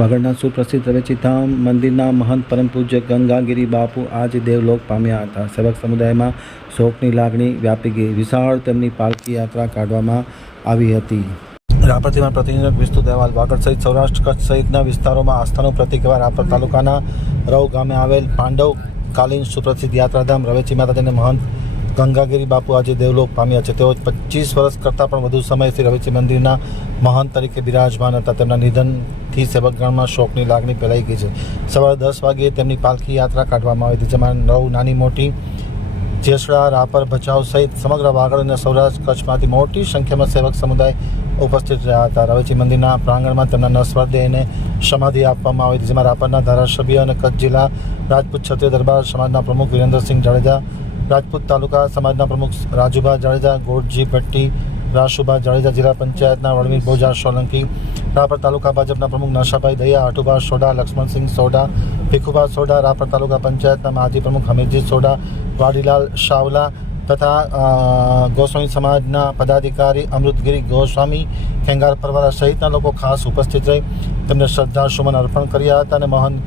વાગડના સુપ્રસિદ્ધ રવેચીધામ મંદિરના મહંત પરમ પૂજ્ય ગંગાગીરી બાપુ આજે દેવલોક પામ્યા હતા. સેવક સમુદાયમાં શોકની લાગણી વ્યાપી ગઈ. વિશાળ તેમની પાલકી યાત્રા કાઢવામાં આવી હતી. રાપરથીમાં પ્રતિનિધિ વિસ્તૃત અહેવાલ. વાગડ સહિત સૌરાષ્ટ્ર કચ્છ સહિતના વિસ્તારોમાં આસ્થાનું પ્રતિક એવા રાપર તાલુકાના રવ ગામે આવેલ પાંડવ કાલીન સુપ્રસિદ્ધ યાત્રાધામ રવેચી માતાજીને મહંત ગંગાગીરી બાપુ આજે દેવલોક પામ્યા છે. તેઓ પચીસ વર્ષ કરતાં પણ વધુ સમયથી રવેચી મંદિરના મહંત તરીકે બિરાજમાન હતા. તેમના નિધનથી સેવકગણમાં શોકની લાગણી ફેલાઈ ગઈ છે. સવારે દસ વાગ્યે તેમની પાલખી યાત્રા કાઢવામાં આવી હતી, જેમાં નવ નાની મોટી જેસડા, રાપર, ભચાઉ સહિત સમગ્ર વાગડ અને સૌરાષ્ટ્ર કચ્છમાંથી મોટી સંખ્યામાં સેવક સમુદાય ઉપસ્થિત રહ્યા હતા. રવેચી મંદિરના પ્રાંગણમાં તેમના નસ્વરદેહને સમાધિ આપવામાં આવી હતી, જેમાં રાપરના ધારાસભ્ય અને કચ્છ જિલ્લા રાજપૂત ક્ષત્રિય દરબાર સમાજના પ્રમુખ વિરેન્દ્રસિંહ જાડેજા, રાજપૂત તાલુકા સમાજના પ્રમુખ રાજુભા જાડેજા ગોરજી ભટ્ટી રાશુભા જાડેજા જિલ્લા પંચાયતના વડવીર ભોજા સોલંકી, રાપર તાલુકા ભાજપના પ્રમુખ નશાભાઈ દયા આઠુભા સોડા લક્ષ્મણસિંહ સોડા ભીખુભા સોડા રાપર તાલુકા પંચાયતના માજી પ્રમુખ હમીરજી સોડા વાડીલાલ શાવલા તથા ગોસ્વામી સમાજના પદાધિકારી અમૃતગીરી ગોસ્વામી, ખેંગાર પરવારા સહિતના લોકો ખાસ ઉપસ્થિત રહી તેમને શ્રદ્ધાસુમન અર્પણ કર્યા હતા અને મહંત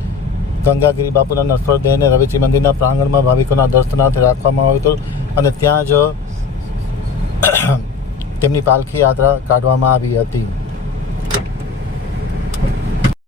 ગંગાગીરી બાપુના નશ્વર દેહને રવેચી મંદિરના પ્રાંગણમાં ભાવિકોના દર્શનાર્થે રાખવામાં આવ્યું હતું અને ત્યાં જ તેમની પાલખી યાત્રા કાઢવામાં આવી હતી.